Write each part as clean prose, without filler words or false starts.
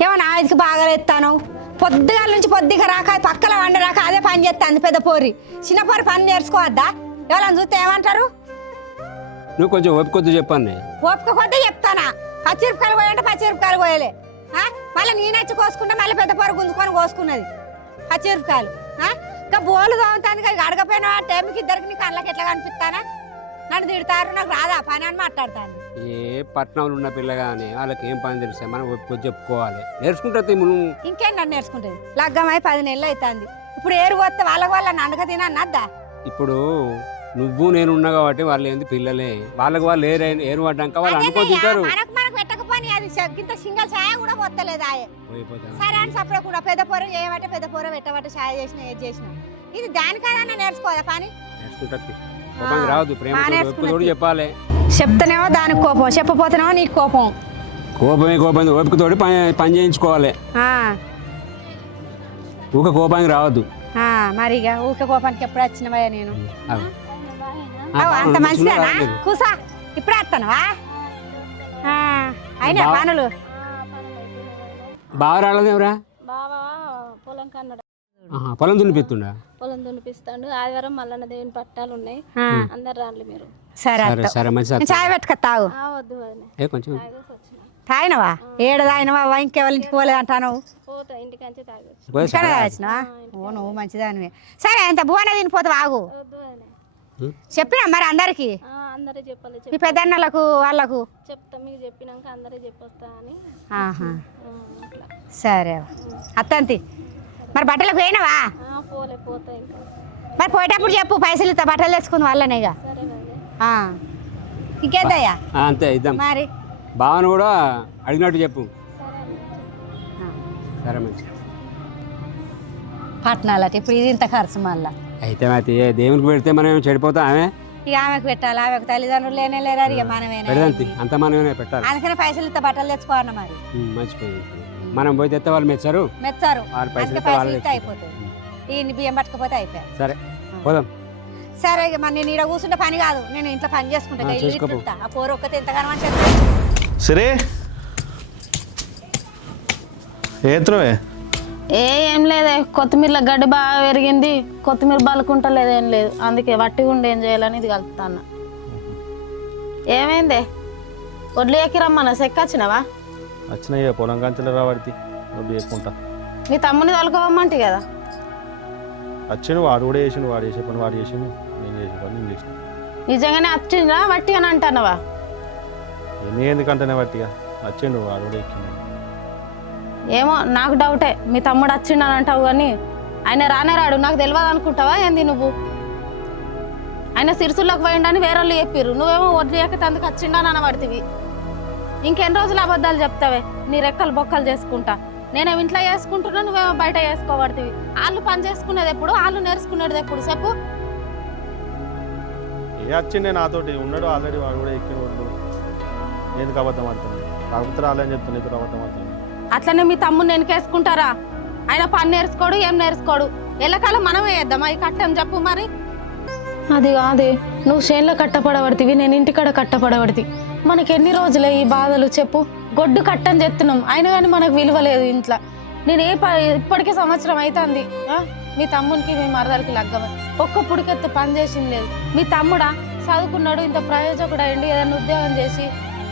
ఏమన్నా ఆవిడికి బాగా ఎత్తాను పొద్దుగాల నుంచి పొద్దుగా రాక పక్కల వండి రాక అదే పని చేస్తాను పెద్ద పోరి చిన్న పోరి పని నేర్చుకోవద్దా ఎవరైనా చూస్తే ఏమంటారు నువ్వు కొంచెం ఓపికొద్దు చెప్పాను ఓపిక కొద్ది చెప్తానా పచ్చిమిరపకాయలు కోయంటే పచ్చిమిరపకాయలు కోయలే మళ్ళీ నేనచ్చి కోసుకుంటే మళ్ళీ పెద్ద పొర గుంజుకొని కోసుకున్నది పచ్చిమిరపకాయలు ఇంకా బోలు తోముతాను ఇక అడగపోయినా టైంకి ఇద్దరికి నీకు కళ్ళకి ఎట్లా కనిపిస్తానా నన్ను తిడతారు నాకు రాదా పని అని మాట్లాడతాను ఏ పట్టణంలో ఉన్న పిల్ల కానీ వాళ్ళకి ఏం పని తెలుసా మనం ఓపికొద్దు చెప్పుకోవాలి నేర్చుకుంటుంది నువ్వు ఇంకేం నన్ను నేర్చుకుంటుంది లగ్గమై 10 నెలలు అవుతుంది ఇప్పుడు ఏరు పోతే వాళ్ళ నన్నుగా తినన్నద్దా ఇప్పుడు నువ్వు నేను ఉన్నా కాబట్టి వాళ్ళు ఏంది పిల్లలే వాళ్ళకి వాళ్ళు ఏరు పడ్డాక వాళ్ళు అనుకుంటుంటారు మనకు పెట్టకపోని అది ఇంత సింగల్ ఛాయ కూడా పోతలేదు ఆయే సరే అని సపరేట్ కూడా పెద్ద పొర చేయబట్టే పెద్ద పొర పెట్టబట్టే ఛాయ చేసిన ఏది చేసిన ఇది దానికన్నా నేర్చుకోదా పని నేర్చుకుంటుంది కోపం రావద్దు ప్రేమ చెప్పాలి చెప్తానేమో దానికి కోపం చెప్పపోతేనేమో నీకు కోపం కోపం ఓపికతోటి పని చేయించుకోవాలి ఊక కోపానికి రావద్దు మరి ఇక ఊక కోపానికి ఎప్పుడు వచ్చినవయ్యా నేను అంత మంచిదేనా కూసా ఇప్పుడు వస్తానవా అయినా పనులు బాగా రాలేదు ఎవరా పొలం కన్నాడు పొలం దున్నిపిస్తుండా పొలం దున్నిపిస్తాడు ఆదివారం మల్లన్న దేవుని పట్టాలు ఉన్నాయి అందరు రాండి మీరు సరే సరే మంచి చాయ్ పెట్టుక తాగు వద్దు కొంచెం తాగినవా ఏడు తాగినవా ఇంకెవరి ఇంటికి పోలేదు అంటాను పోతా ఇంటికంచి తాగొచ్చు వచ్చినవా ఓ నువ్వు మంచిదానివే సరే అంత భువన తినిపోతావు ఆగు వద్దు అని చెప్పినా మరి అందరికి అందరే చెప్పాలి మీ పెద్దన్నలకు వాళ్ళకు చెప్తా మీకు చెప్పినాక అందరే చెప్పొస్తా అని అట్లా సరే అత్తంతి మరి బట్టలకు పోయినవా పోతా ఇంకా మరి పోయేటప్పుడు చెప్పు పైసలు ఇస్తా బట్టలు తెచ్చుకుంది వాళ్ళనే ఇక సరే ఇంకేద్దయ్యా అంతే ఇద్దాం మరి బావను కూడా అడిగినట్టు చెప్పు సరే మంచి పట్నాలట ఇప్పుడు ఇది ఇంత ఖర్చు మళ్ళా అయితే అయితే దేవునికి పెడితే మనం చెడిపోతాం ఆమె ఇక ఆమెకు పెట్టాలి ఆమెకు తల్లిదండ్రులు లేనే లేరా ఇక మనమేనా పెడదంతి అంత మనమే పెట్టాలి అందుకనే పైసలు ఇస్తా బట్టలు తెచ్చుకోవాలి మరి మర్చిపోయింది మనం పోయి తెస్తే వాళ్ళు మెచ్చారు మెచ్చారు వాళ్ళు అందుకే పైసలు ఇస్తే అయిపోతుంది ఈ బియ్యం పట్టుకపోతే అయిపోయాయి సరే పోదాం సరే ఇక మరి నేను ఇక్కడ కూర్చుంటే పని కాదు నేను ఇంట్లో పని చేసుకుంటా ఇల్లు ఇట్లుంటా ఆ పోరు ఒక్కతే ఎంతగానో అని సరే ఏత్రవే ఏం లేదే కొత్తిమీరలో గడ్డి బాగా పెరిగింది కొత్తిమీర బలుకుంటలేదు ఏం లేదు అందుకే వట్టి ఉండి ఏం చేయాలని ఇది కలుపుతాను ఏమైందే వడ్లు ఎక్కిరమ్మన్నా సెక్కచ్చినవా వచ్చినాయి పొలం కంచెలు రాబడితే వడ్డీ చేసుకుంటా మీ తమ్ముని తొలకోవమ్మంటే కదా వచ్చాను వాడు కూడా చేసిండు వాడు చేసే పని వాడు చేసిండు నేను చేసే పని నేను చేసిన నిజంగానే వచ్చిందా వట్టి అని అంటున్నావా ఎన్ని ఎందుకంటేనే వట్టిగా వచ్చిండు వాడు కూడా ఎక్కిండు ఏమో నాకు డౌటే మీ తమ్ముడు వచ్చిండని అంటావు కానీ ఆయన రానే రాడు నాకు తెలియదు అనుకుంటావా ఏంది నువ్వు ఆయన సిరుసుల్లోకి పోయిండని వేరే వాళ్ళు చెప్పిర్రు నువ్వేమో వడ్లు ఎక్కితే అందుకు వచ్చిండని అనబడుతుంది ఇంకెన్ని రోజులు అబద్ధాలు చెప్తావే నీ రెక్కలు బొక్కలు చేసుకుంటా నేనేమో ఇంట్లో చేసుకుంటున్నా నువ్వేమో బయట చేసుకోబడుతుంది వాళ్ళు పని చేసుకునేది ఎప్పుడు వాళ్ళు నేర్చుకునేది ఎప్పుడు చెప్పు ఏ వచ్చిండే నాతోటి ఉన్నాడు ఆల్రెడీ వాడు కూడా ఎక్కిన వడ్లు ఎందుకు అబద్ధం ఆడుతుంది కాకపోతే రాలేని చెప్తాను ఎందుకు అబద్ధం ఆడుతుంది అట్లనే మీ తమ్ముడు వెనకేసుకుంటారా ఆయన పని నేర్చుకోడు ఏం నేర్చుకోడు ఎల్లకాలం మనమే వేద్దాం అవి కట్టం చెప్పు మరి అది కాదే నువ్వు చేనులో కట్టపడబడితివి నేను ఇంటికాడ కట్టపడబడితి మనకి ఎన్ని రోజులే ఈ బాధలు చెప్పు గొడ్డు కట్టని చెప్తున్నాం అయినా కానీ మనకు విలువ లేదు ఇంట్లో నేను ఇప్పటికే సంవత్సరం అవుతుంది మీ తమ్మునికి మీ మరదలకి లగ్గమ ఒక్క పుడికెత్త పని చేసింది లేదు మీ తమ్ముడా చదువుకున్నాడు ఇంత ప్రయోజకుడు అయ్యండి ఏదైనా ఉద్యోగం చేసి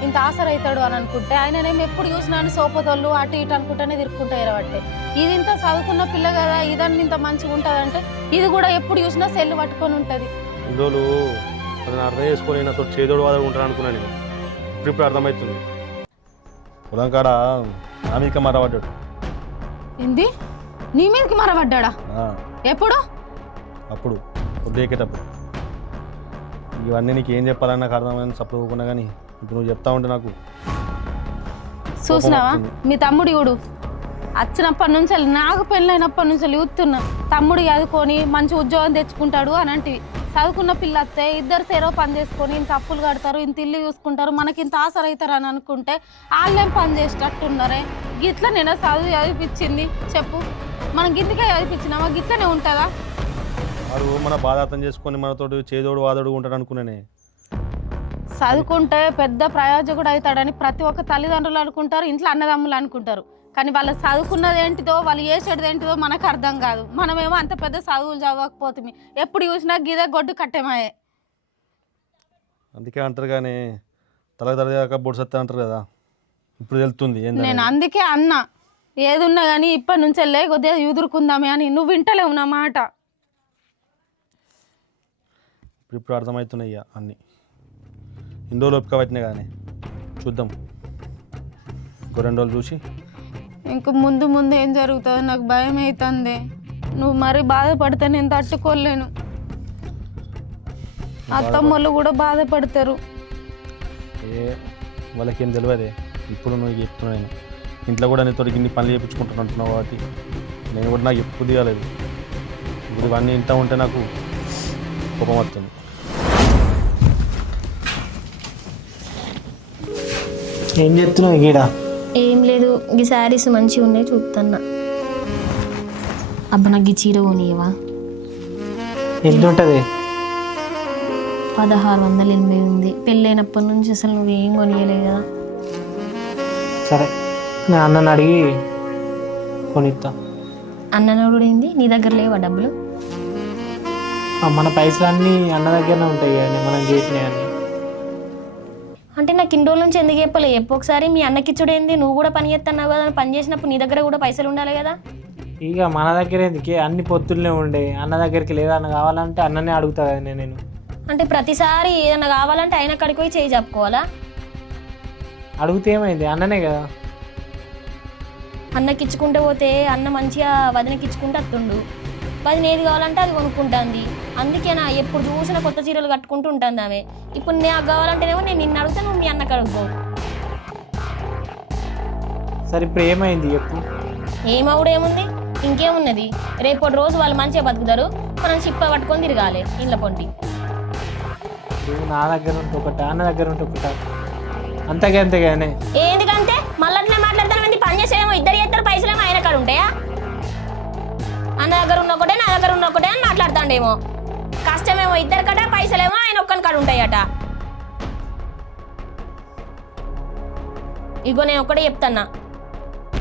ఇంత ఆసర అవుతాడు అని అనుకుంటే ఆయననేమి ఎప్పుడు చూసినా సోపతోళ్ళు అటు ఇటు అనుకుంటేనే తిరుక్కుంటారు బట్టే ఇది ఇంత చదువుకున్న పిల్ల కదా ఇదన్నీ ఇంత మంచిగా ఉంటుంది అంటే ఇది కూడా ఎప్పుడు చూసినా సెల్లు పట్టుకొని ఉంటుంది ఇందులో అతను అర్థం చేసుకొని నాతో చేదోడు వాదోడు ఉంటాను అనుకున్నాను నేను ఇప్పుడు అర్థమవుతుంది పొలం కాడ నా మీదకి మరబడ్డాడు ఏంది నీ మీదకి మరబడ్డా ఎప్పుడు అప్పుడు వడ్డీ ఎక్కేటప్పుడు ఇవన్నీ నీకు ఏం చెప్పాలని నాకు అర్థమైంది సప్పుడు ఊకున్నా కానీ ఇప్పుడు నువ్వు చెప్తా ఉంటే నాకు చూసినావా మీ తమ్ముడు ఇవుడు వచ్చినప్పటి నుంచి నాకు పెళ్ళైనప్పటి నుంచి యూతున్నా తమ్ముడు చదువుకొని మంచి ఉద్యోగం తెచ్చుకుంటాడు అని అంటే చదువుకున్న పిల్ల వస్తే ఇద్దరు సేరో పని చేసుకొని ఇంత అప్పులు కడతారు ఇంత ఇల్లు చూసుకుంటారు మనకి ఇంత ఆసర అవుతారు అని అనుకుంటే వాళ్ళేం పని చేసేటట్టున్నారే గిట్లా నేను చదివిపించింది చెప్పు మనం గిట్లకే చదివిపించినామా గిట్లనే ఉంటుందా వాడు మన బాధ అర్థం చేసుకొని మనతో చేదోడు వాదోడు ఉంటాడు అనుకున్నానే చదువుకుంటే పెద్ద ప్రయోజకుడు అవుతాడని ప్రతి ఒక్క తల్లిదండ్రులు అనుకుంటారు ఇంట్లో అన్నదమ్ములు అనుకుంటారు కానీ వాళ్ళు చదువుకున్నది ఏంటిదో వాళ్ళు చేసేది ఏంటిదో మనకు అర్థం కాదు. మనమేమో అంత పెద్ద చదువులు చదవకపోతుంది, ఎప్పుడు చూసినా గిదే గొడ్డు కట్టేమాయే. అందుకే అంటారు కానీ తలదాకా బొడిసత్తా అంటారు కదా, ఇప్పుడు వెళ్తుంది. నేను అందుకే అన్నా ఏదున్నా కానీ ఇప్పటి నుంచే కొద్దిగా ఎదుర్కొందామే అని. నువ్వు వింటలేవు నా మాట. ఇప్పుడు అర్థమవుతున్నాయి ఇక అన్నీ. ఇన్ని రోజులు ఒప్పుక పట్టినాయి కానీ చూద్దాం, ఇంకో 2 రోజులు చూసి. ఇంక ముందు ముందు ఏం జరుగుతుందో నాకు భయం అవుతుంది. నువ్వు మరీ బాధపడితే నేను తట్టుకోలేను. అత్తమ్మలు కూడా బాధపడతారు. వాళ్ళకేం తెలియదే. ఇప్పుడు నువ్వు చెప్తున్నాను, ఇంట్లో కూడా నీతో ఇన్ని పనులు చేయించుకుంటున్నావు కాబట్టి నేను కూడా నాకు ఎప్పుడు దిగాలేదు. ఇప్పుడు ఇవన్నీ ఇంట్లో ఉంటే నాకు కోపం వస్తుంది. ఏం చెప్తున్నావు గీడ? ఏం లేదు, ఈ శారీస్ మంచిగా ఉన్నాయి చూస్తున్నా. అబ్బా నాకు ఈ చీర కొనియవా? ఎంత ఉంటుంది? 1680 ఉంది. పెళ్ళైనప్పటి నుంచి అసలు నువ్వేం కొనియలేదు కదా. సరే, నేను అన్నని అడిగి కొనిస్తా. అన్ననోడు ఏంది, నీ దగ్గర లేవా డబ్బులు? మన పైసలన్నీ అన్న దగ్గరనే ఉంటాయి కదండి, మనం చేసినాయన్నీ. అంటే నాకు ఇన్ని రోజుల నుంచి ఎందుకు చెప్పలే? ఒకసారి మీ అన్నకిచ్చుడు ఏంది, నువ్వు కూడా పని చేస్తున్నావు కదా, పని చేసినప్పుడు నీ దగ్గర కూడా పైసలు ఉండాలి కదా. ఇక మన దగ్గర ఎందుకే, అన్ని పొత్తులనే ఉండే. అన్న దగ్గరికి లేదన్న కావాలంటే అన్ననే అడుగుతా కదా నేను. అంటే ప్రతిసారి ఏదన్నా కావాలంటే ఆయన కాడికి పోయి చేయి చెప్పుకోవాలా? అడిగితే ఏమైంది, అన్ననే కదా. అన్నకిచ్చుకుంటే పోతే అన్న మంచిగా వదినకిచ్చుకుంటే అత్తుండు. వదిన ఏది కావాలంటే అది కొనుక్కుంటుంది. అందుకేనా ఎప్పుడు చూసినా కొత్త చీరలు కట్టుకుంటూ ఉంటుంది ఆమె. ఇప్పుడు నాకు కావాలంటేనేమో నేను నిన్ను అడుగుతా, నువ్వు మీ అన్నకు అడుగుకో. సరే ఇప్పుడు ఏమైంది చెప్పు. ఏమవుడు ఏముంది, ఇంకేమున్నది. రేపటి రోజు వాళ్ళు మంచిగా బతుకుతారు, మనం చిప్ప పట్టుకొని తిరగాలి ఇండ్ల పొంటి. నువ్వు నా దగ్గర ఉంటే ఒకట, అన్న దగ్గర ఉంటే ఒకట, అంతకే అంతేగానే. ఎందుకంటే మళ్ళీ అట్లా మాట్లాడతాను. పని చేసేమో ఇద్దరు చేస్తారు, పైసలేమో ఆయన కాడ ఉంటాయా? అన్న దగ్గర ఉన్న ఒకటే, నా దగ్గర ఉన్న ఒకటే అని మాట్లాడతాండేమో. కష్టమేమో ఇద్దరు కట, పైసలేమో ఆయన ఒక్కని కాడ ఉంటాయట. ఇగో నేను ఒక్కడే చెప్తాన్నా,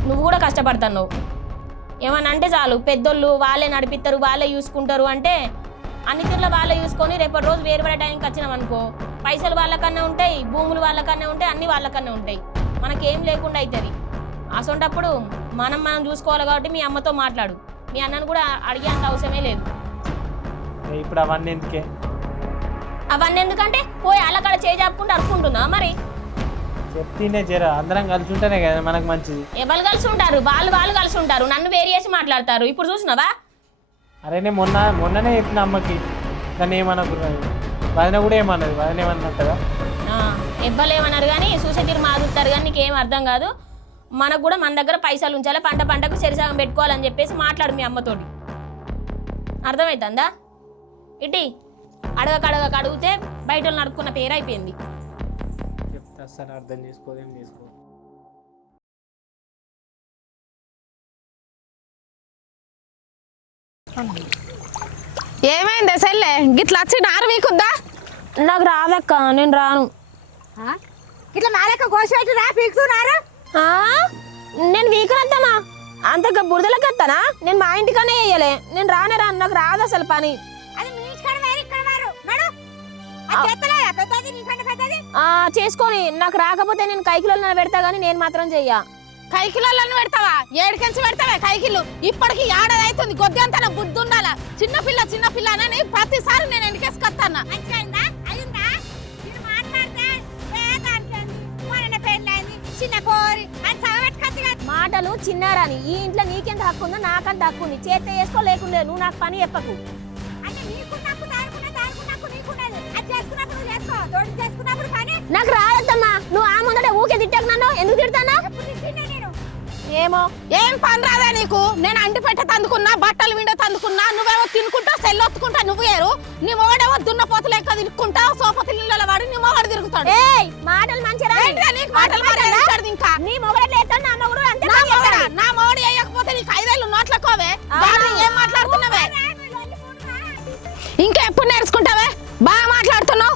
నువ్వు కూడా కష్టపడుతున్నావు. ఏమన్నా అంటే చాలు, పెద్దోళ్ళు వాళ్ళే నడిపిస్తారు, వాళ్ళే చూసుకుంటారు అంటే అన్ని తీరులో వాళ్ళే చూసుకొని రేపటి రోజు వేరు వేరే టైంకి వచ్చినాం అనుకో, పైసలు వాళ్ళకన్నా ఉంటాయి, భూములు వాళ్ళకన్నా ఉంటాయి, అన్నీ వాళ్ళకన్నా ఉంటాయి, మనకేం లేకుండా అవుతుంది. అసొంటప్పుడు మనం చూసుకోవాలి కాబట్టి మీ అమ్మతో మాట్లాడు. మీ అన్నను కూడా అడిగేంత అవసరమే లేదు. ఇప్పుడు అవన్నీ ఎందుకే? అవన్నీ ఎందుకంటే పోయి అల్లకాడ చేజాపుకుంటూ అడుక్కుంటున్నా మరి. చెప్తేనే జరా, అందరం కలిసి ఉంటేనే కదా మనకు మంచిది. ఎవరు కలిసి ఉంటారు? వాళ్ళు కలిసి ఉంటారు, నన్ను వేరు చేసి మాట్లాడతారు. ఇప్పుడు చూసినావా? అరే నేను మొన్ననే చెప్పిన అమ్మకి, దాన్ని ఏమనుకున్నాను. వదిన కూడా ఏమన్నది, వదిన ఏమన్నట్టుగా ఇవ్వలేమన్నారు కానీ చూసే తీరు మారుతారు కానీ నీకేం అర్థం కాదు. మనకు కూడా మన దగ్గర పైసలు ఉంచాలి, పంటకు సరిసగం పెట్టుకోవాలని చెప్పేసి మాట్లాడు మీ అమ్మతోటి. అర్థమవుతుందా? ఇటీ అడిగితే బయట వాళ్ళు నడుపుకున్న పేరు అయిపోయింది. చెప్తా సార్, అర్థం చేసుకోదేం చేసుకో. ఏమైంది సెల్లే గిట్లా వచ్చి నారు వీకుద్దా? నాకు రాదక్క, నేను రాను. ఇట్లా మాలక కోసిపెట్టి రా పీకుతున్నారు. నేను వీకనంతమా అంతగా బురదలకు వస్తానా? నేను మా ఇంటికనే వేయలే, నేను రాను. నాకు రాదు అసలు పని. అది మీ ఇక్కడ వేరు ఇక్కడ వేరు మేడం. పెద్దది నీకంటే పెద్దది చేసుకొని నాకు రాకపోతే నేను కైకిలో పెడతా గానీ నేను మాత్రం చెయ్యా. కైకిలోలను పెడతావా? ఏడుకెంచి పెడతావా కైకిలు? ఇప్పటికి ఏడాది అవుతుంది, కొద్దింత బుద్ధి ఉండాలా. చిన్నపిల్ల అని ప్రతిసారి నేను ఎండికేసుకొస్తాను. మాటలు చిన్నారాని, ఈ ఇంట్లో నీకెంత హక్కు ఉందో నాకంత హక్కు ఉంది. చేస్తే వేసుకో, లేకుండా నువ్వు నాకు పని చెప్పకు. నాకు రాదమ్మా, నువ్వు ఆ ముందట ఊకే తిట్టకు. నన్ను ఎందుకు తిడతానా? ఏమో ఏం పని రాదా నీకు? నేను అంటి పెట్ట తందుకున్నా, బట్టలు విండ తందుకున్నా, నువ్వేమో తినుకుంటావు, సెల్లొత్తుకుంటా. నువ్వు ఏరు నీ మొగడేమో దున్నపోతు లెక్క తిరుక్కుంటావు, సోపతి నీళ్ళ వాడు నీ మొగడు తిరుగుతాడు. మాటలు మంచిగా ఇంకా నీ మొగడు లేస్తాడు, నా మొగడు అంతే. నా మొగడు వేయకపోతే నీకు 5 ఏళ్ళు నోట్లకోవే. ఏం మాట్లాడుతున్నావే? ఇంకా ఎప్పుడు నేర్చుకుంటావే? బాగా మాట్లాడుతున్నావు.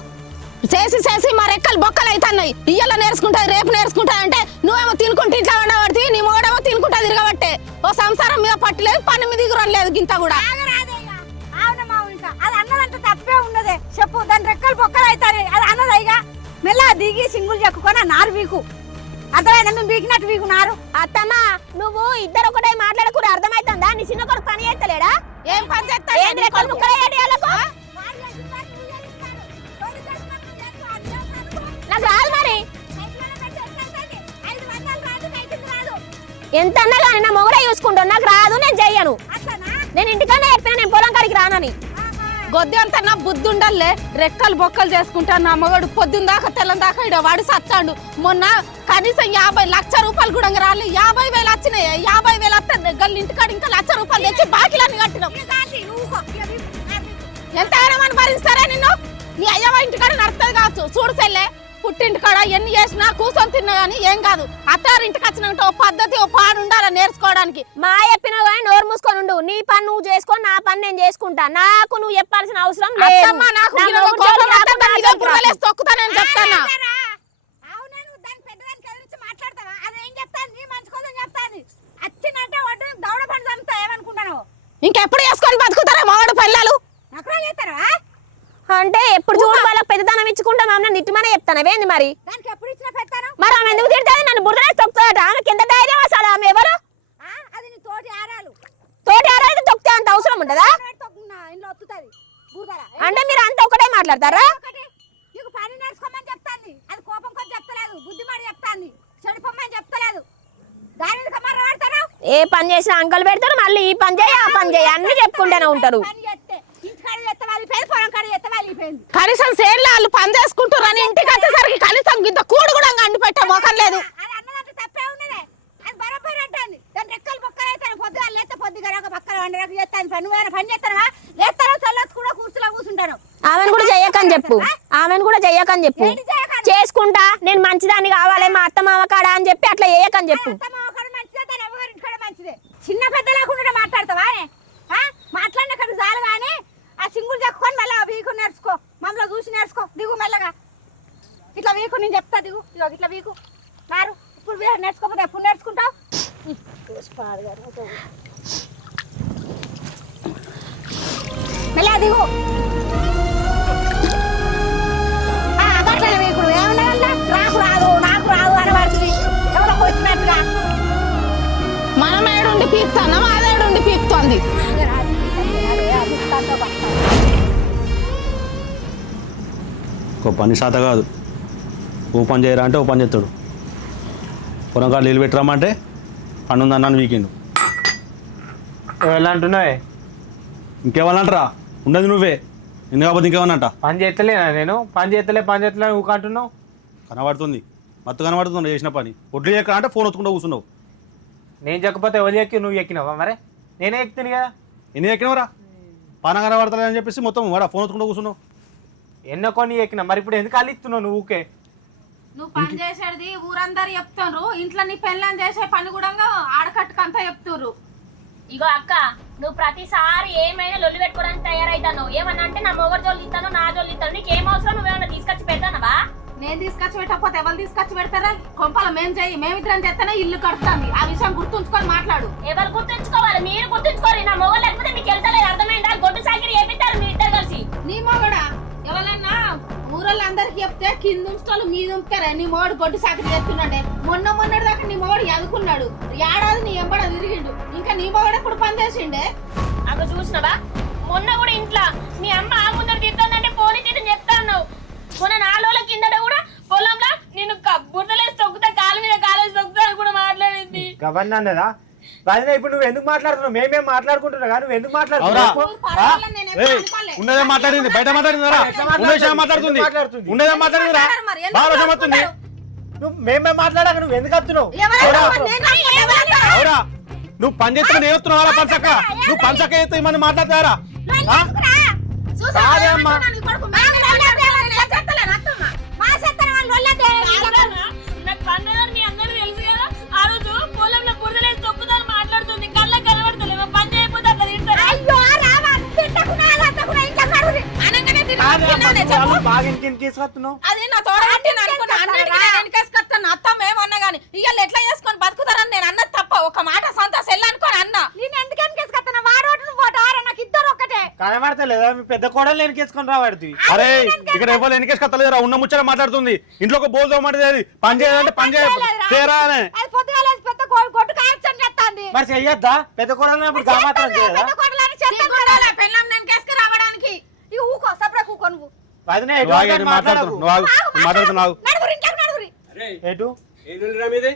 చేసి మా రెక్కలు బొక్కలు అవుతున్నాయి. ఇయ్యాల నేర్చుకుంటా, రేపు నేర్చుకుంటా అంటే నువ్వేమో తినుకుంటే ఇట్లా ఉండబడితే, నీ మొగడేమో తినుకుంటా అవసరం లేదు గింత కూడా. అవునమ్మా ఇంకా అది అన్నదంటే తప్పే ఉన్నదే చెప్పు. దాని రెక్కలు పొక్కలు అవుతాయి. అది అన్నది ఇక మెల్ల దిగి సింగులు చెక్కుకొని నారు వీకు అర్థమైందా? మేము వీకినట్టు వీకు నారు. అత్తమ్మ నువ్వు ఇద్దరు ఒకటే మాట్లాడకూడదు, అర్థమైతుందా? నీ చిన్న కొడుకు పని చేస్తలేడా? ఏం పని చేస్తా? ఏంది రెక్కలు ముక్కలు వేయాలి వాళ్ళకు? నాకు రాదు మరి. ఎంత అన్నా కానీ నా మొగడే చూసుకుంటాను. నాకు రాదు, నేను చెయ్యను. నేను ఇంటికన్నా చెప్పినా నేను పొలం కాడికి రానని. గొద్ది అంతా నా బుద్ధి ఉండాలే. రెక్కలు బొక్కలు చేసుకుంటాను నా మగడు. పొద్దున్న దాకా తెల్లం దాకా ఇడ వాడు సచ్చాడు. మొన్న కనీసం 50 లక్షల రూపాయలు కూడా రాలి. 50,000 వచ్చినాయి. 50,000 వస్తే గల్లి ఇంటికాడ ఇంకా 1,00,000 రూపాయలు తెచ్చి బాకీలన్నీ కట్టినాం. ఎంత అయినా భరిస్తారా నిన్ను? నీ అయ్యవ ఇంటికాడ నడుస్తుంది కావచ్చు. చూడు సెల్లే, పుట్టింటికాడ ఎన్ని చేసినా కూర్చొని తిన్నా గానీ ఏం కాదు. అత్తారింటికి వచ్చినట్టు ఓ పద్ధతి ఓ పాడు ఉండాలి నేర్చుకోవడానికి. మా చెప్పినావు కానీ నోరు మూసుకొని ఉండు. నీ పని నువ్వు చేసుకొని నా పని నేను చేసుకుంటా. నాకు నువ్వు చెప్పాల్సిన అవసరం లేదు. అత్తమ్మ, నాకు నా ఈరోజు మొగుడు కోపం జోలికి వస్తే రాకుండా ఇదే బుర్రలేసి తొక్కుతానని చెప్తానా. అవునా నువ్వు దాని పెద్దదానికి ఎదురించి మాట్లాడతావా? అదేం చెప్తాను నీ మంచి కోసం చెప్తాను. వచ్చిందంటే ఒడ్డు దౌడ పని చంపుతా ఏమనుకుంటాను? ఇంకెప్పుడు చేసుకొని బతుకుతారా మగడు పిల్లలు? నకరా చేస్తారా? అంటే ఎప్పుడు చూడు వాళ్ళకి పెద్దదనం ఇచ్చుకుంటా మామూలు నిట్టిమనే చెప్తాను. ఏంది మరి? దానికి ఎప్పుడు ఇచ్చినా పెడతాను. మరి ఆమె ఎందుకు తిడతాది? నన్ను బుర్రలేసి తొక్కుతాడట. ఆమెకి ఎంత ధైర్యం అసలు? ఆమె ఎవరు? అది నీ తోటి ఆరాలు తోటి ఆరైతే తొక్కితే అంత అవసరం ఉండదా? ఇంట్లో వస్తుంది బూరదరా. అంటే మీరు అంతా ఒకటే మాట్లాడతారా? ఒకటి నీకు పని నేర్చుకోమని చెప్తాంది. అది కోపం కొంచెం చెప్తలేదు, బుద్ధిమాడి చెప్తాంది, చెడిపోమని చెప్తలేదు. దాని మీద కమర్ర వాడతారు. ఏ పని చేసినా అంకలు పెడతారు. మళ్ళీ ఈ పని చేయి ఆ పని చేయి అన్ని చెప్పుకుంటూనే ఉంటారు. పని చేస్తే ఇంటికాడ చేస్తే వాళ్ళిపోయింది, పొలం కాడ చేస్తే వాళ్ళిపోయింది. కనీసం సేన్లు వాళ్ళు పని చేసుకుంటారని ఇంటికి వచ్చేసరికి కనీసం ఇంత కూడు కూడా అండి పెట్టే మొఖం లేదు. అది అన్నదంటే తప్పే ఉన్నదే. అది బరాబర్ అంటుంది. దాని రెక్కలు బొక్కలు అయితే పొద్దుగా లేస్తే పొద్దుగా ఒక పక్కన వండరకు చేస్తాను. పని నువ్వేనా పని చేస్తానా? లేస్తారో చల్లొచ్చు కూడా కూర్చులో కూర్చుంటాను. ఆమెను కూడా చెయ్యకని చెప్పు. ఆమెను కూడా చెయ్యకని చెప్పు. చేసుకుంటా నేను మంచిదాన్ని కావాలి మా అత్త మామ కాడ అని చెప్పి అట్లా చెయ్యకని చెప్పు. మంచిదే, తన ఎవరింటి కాడ మంచిదే. చిన్న పెద్ద లేకుండా మాట్లాడతావా? మాట్లాడిన కదా చాలు కానీ ఆ సింగులు చెప్పుకొని మళ్ళీ వీకు నేర్చుకో. మమ్మల్ని చూసి నేర్చుకో. దిగు మెల్లగా ఇట్లా వీకు. నేను చెప్తా దిగు. ఇట్లా వీకు మారు. ఇప్పుడు నేర్చుకోకపోతే ఎప్పుడు నేర్చుకుంటావు? మెల్లగా దిగు. అట్లా వీకుడు ఏమన్నా నాకు రాదు నాకు రాదు అని పడుతుంది ఎవరో వచ్చినట్టుగా. మనం ఏడుండి పీక్తానా అదేడుండి పీక్తోంది. ఒక పని శాత కాదు. ఓ పని చేయరా అంటే ఓ పని చేస్తాడు. పొలం కాడ నీళ్ళు పెట్టరామంటే పన్నుందన్నాను వీకెండ్. ఎలా అంటున్నావే? ఇంకేమన్నాంటరా? ఉండదు నువ్వే. ఎందుకు కాకపోతే ఇంకేమన్నంట? పని చేస్తలేనా నేను? పని చేస్తలే నువ్వు అంటున్నావు. కనబడుతుంది, మత్తు కనబడుతుంది చేసిన పని. ఒడ్లు ఎక్కడ అంటే ఫోన్ వచ్చుకుంటూ కూర్చున్నావు. నేను చెక్కకపోతే ఎవరు ఎక్కి నువ్వు ఎక్కినావా? మరి నేనే ఎక్కుతాను కదా. ఎన్ని ఎక్కినవరా? పాన కనబడతలేదని చెప్పేసి మొత్తం వాడా ఫోన్ వచ్చుకుంటూ కూర్చున్నావు. ఎన్నో కొన్ని ఎక్కినా. మరి ఇప్పుడు ఎందుకు అల్లిస్తున్నావు నువ్వు? ఊకే నువ్వు పని చేసేది ఊరందరు చెప్తారు. ఇంట్లో నీ పెళ్ళని చేసే పని కూడా ఆడకట్టుకంతా చెప్తారు. ఇగో అక్క, నువ్వు ప్రతిసారి ఏమైనా లొల్లి పెట్టుకోవడానికి తయారైతాను. ఏమన్నా అంటే నా మొగడు జోలు ఇస్తాను, నా జోలు ఇస్తాను. నీకేం అవసరం? నువ్వేమన్నా తీసుకొచ్చి పెడతానవా? నేను తీసుకొచ్చి పెట్టకపోతే ఎవరు తీసుకొచ్చి పెడతారా? కొంపల మేమిద్దరం చేస్తేనే ఇల్లు కడుతుంది. ఆ విషయం గుర్తుంచుకొని మాట్లాడు. ఎవరు గుర్తుంచుకోవాలి? మీరు గుర్తుంచుకోరు. నా మొగలు లేకపోతే మీకు వెళ్తలేదు. అర్థమైందా? గొడ్డు సాకిరి చేపిస్తారు మీరు ఇద్దరు కలిసి. నీ మొగడా ఎవరన్నా ఊరోళ్ళందరికి చెప్తే కింద ఉంచుతారు మీద ఉంపుతారా? నీ మొగడు గొడ్డు సాకిరి చేస్తున్నాడే. మొన్నటి దాకా నీ మొగడు ఎదుకున్నాడు. ఏడాది నీ ఎంబడ తిరిగిండు. ఇంకా నీ మొగడు ఎప్పుడు పని చేసిండే? అక్కడ చూసినవా? మొన్న కూడా ఇంట్లో మీ అమ్మ ఆ ముందర తిట్టానంటే పోనీ తిట్టని చెప్తాను. మొన్న 4 రోజుల కిందట కూడా పొలంలో నేను బుట్టలేసి తొక్కుతా, కాలు మీద కాలేసి తొక్కుతా అని కూడా మాట్లాడింది. గవర్న అన్నదా? రాజనా ఇప్పుడు నువ్వు ఎందుకు మాట్లాడుతున్నావు? మేమేం మాట్లాడుకుంటున్నా కానీ నువ్వు ఎందుకు మాట్లాడుతున్నావు? ఉండేదే మాట్లాడింది, బయట మాట్లాడిందిరా. ఉండేదే మాట్లాడుతుంది, ఉండేదే మాట్లాడిందిరా. బాగా సమర్థుంది. నువ్వు మేమే మాట్లాడాక నువ్వు ఎందుకు వస్తున్నావు? అవురా, నువ్వు పని చేస్తే నేను వస్తున్నావా? పంచక్క నువ్వు పంచక్క ఎత్తే మనం మాట్లాడతారా? అమ్మా నాకు పండుగని మీ అందరూ తెలుసు కదా. ఆ రోజు పొలంలో బురదలేసి తొక్కుతాను మాట్లాడుతుంది. కళ్ళకి కనబడతలేమో పని చేయకపోతే అట్లా తింటారు. బాగా ఇంటికి తీసుకొస్తున్నావు. అది నా తోడగట్టిన అనుకున్నా. అన్నిటికీ అత్తమ్మ ఏమన్నా గానీ ఇవాళ ఎట్లా చేసుకొని బతుకుతారని నేను అన్నది తప్ప ఒక మాట సొంత సెల్ అనుకోని అన్నా. నేను ఎందుకు వెనకేసుకొస్తాను? వాడు కనబడతలేదా మీ పెద్ద కోడలు ఎనికేసుకొని రాబడుతుంది. అరే ఇక్కడ ఎవరు ఎన్నికేసి కత్తలేదురా, ఉన్న ముచ్చట మాట్లాడుతుంది. ఇంట్లో ఒక బోల్ తోమంటది, అది పని చేయాలంటే పని చేయరా అని. అది పొద్దుగాల పెద్ద కొట్టు కాల్చని చేస్తాంది. మరి చెయ్యొద్దా? పెద్ద కోడలు ఇప్పుడు మాత్రం చేయదా? పెద్ద కొడుకులని చేస్తాను. పెళ్ళం నేను కేసుకు రావడానికి ఇక ఊకో సపరా కూకో నువ్వు. వదినే నువ్వు ఆగు, నేను మాట్లాడుతున్నా. నువ్వు ఆగు, నేను మాట్లాడుతున్నావు. నడుగురి ఇంట్లోకి నడుగురి. అరే ఎటు ఏం లొల్లిరా మీది?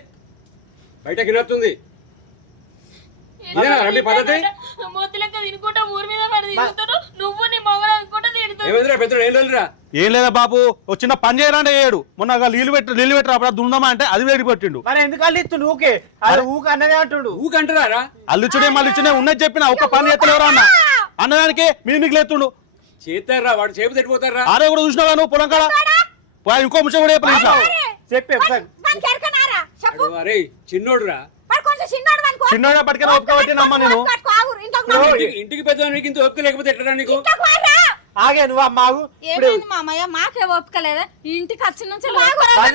బయటకి వినొస్తుంది రమ్మి పద్ధతి. మొత్తులెక్క తినుకుంటా ఊరి మీద పడి తిరుగుతారు. నువ్వు నీ మొగడు అనుకుంటా తిడుతావు. ఏమైందిరా పెద్దోడు, ఏం లొల్లిరా? ఏం లేదా బాబు, ఒక చిన్న పని చేయరంటే చేయడు. మొన్న నీళ్ళు పెట్టి అప్పుడు దుందమా అంటే అది వేడి పెట్టిండు. మరి ఎందుకు అల్లిస్తుండు ఊకే? అది ఊక అన్నదే అంటుండు. ఊకంటారా? అల్లుచుడే మళ్ళీ ఉన్నది చెప్పిన ఒక్క పని ఎత్తలేవరా అన్న అన్నదానికి మీకు లేతుండు. చేస్తారా? వాడు చేపు తట్టిపోతారా? ఆరే కూడా చూసినావా నువ్వు పొలం కాడ? ఇంకో ముచ్చట కూడా చెప్పలేదు ఇట్లా. చెప్పి ఒకసారి వానికి ఎరకనారా? చెప్పు. అరే చిన్నోడురా, వాడు కొంచెం చిన్నోడు వానికి చిన్నోడా పట్టుకెళ్ళి ఒప్పుకోబట్టి నమ్మ నేను. పట్టుకో, ఆగురు. ఇంట్లోకి నడుగురి. ఇంటికి పెద్ద నీకు ఇంత ఒక్క లేకపోతే ఎట్లా నీకు? ఇంట్లోకి వారా. ఆగే నువ్వు అమ్మాగు. ఇప్పుడు ఏమైంది మామయ్య? మాకే ఒప్పుకోలేదా? ఇంటికి వచ్చిన నుంచి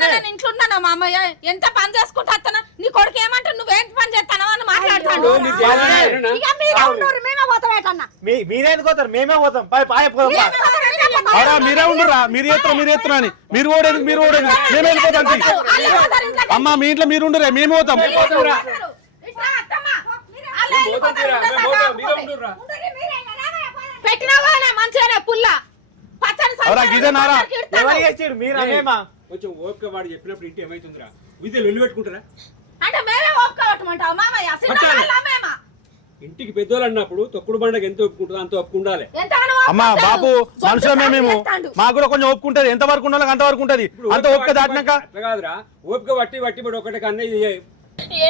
నేను ఇంట్లో ఉన్నానా మామయ్య? ఎంత పని చేసుకుంటా వస్తానా? నీ కొడుకు ఏమంటాడు? నువ్వేంటి పని చేస్తానో అని మాట్లాడతాడు. నీ చేయాలా? ఏనా? ఇక మీరే ఉండరు, మేమే పోతాం ఏటన్నా. మీరెందుకు పోతారు? మేమే పోతాం. పాయ పోదాం. అవునా మీరే ఉండురా, మీరు ఎత్తురా అని. మీరు ఓడేది మేము వెళ్ళిపోతాం. అమ్మ మీ ఇంట్లో మీరు ఉండరే, మేము పోతాం. పోతాంరా. ఇట్లా అత్తమ్మ. మేము పోతాం తీరా, మేము పోతాం, మీరే ఉండుర్రా. పెట్టినావా మంచిగానే పుల్ల పచ్చని అవురా గిదే నారా? ఎవరు చేసాడు? మీరు అమ్మేమా? కొంచెం ఓపిక వాడు చెప్పినప్పుడు ఇంటి ఏమైతుందిరా? విద్య లొల్లి పెట్టుకుంటారా? అంటే మేమే ఒప్పుకోవటమంటావు మామయ్య? మేమా ఇంటికి పెద్దోళ్ళు అన్నప్పుడు తొక్కుడు బండకి ఎంత ఒప్పుకుంటుందో అంత ఒప్పుకుండాలి. అమ్మా బాబు మనుషులమే మేము, మాకు కూడా కొంచెం ఒప్పుకుంటది. ఎంత వరకు ఉండాలి అంత వరకు ఉంటది. అంత ఓపిక దాటినాక అట్లా కాదురా, ఓపిక పట్టి పడి ఒకటి కన్నా ఇది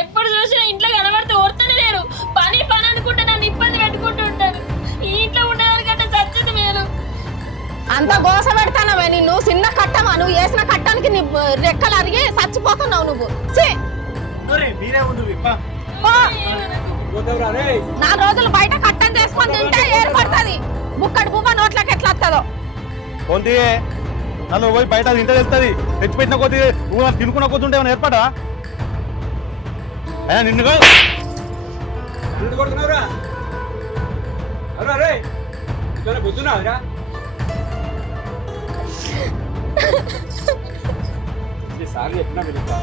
ఎప్పుడు చూసినా ఇంట్లో కనబడితే ఓర్తనే లేరు. పని అనుకుంటే నన్ను ఇబ్బంది పెట్టుకుంటూ ఉంటారు. ఈ ఇంట్లో ఉండేవారికంటే చచ్చింది మేలు. అంత గోస పెడతానవే నిన్ను. చిన్న కట్టమా నువ్వు వేసిన కట్టానికి నీ రెక్కలు అరిగి చచ్చిపోతున్నావు నువ్వు. మీరే ఉండు. పోతావురా రే. 4 రోజులు బయట కట్టం చేసుకొని తింటే ఏర్పడుతుంది. ముక్కడి బువ్వ నోట్లకి ఎట్లా వస్తుందో. కొంత నన్ను పోయి బయట ఇంట వెళ్తుంది. తెచ్చిపెట్టిన కొద్ది తినుకున్న కొద్ది ఉంటే ఏమైనా ఏర్పడా? నిన్ను నన్ను కొడుతున్నావురా? అరే రే చాలా బుద్ధున్నావురా? సార్లు చెప్పినా వినుతా.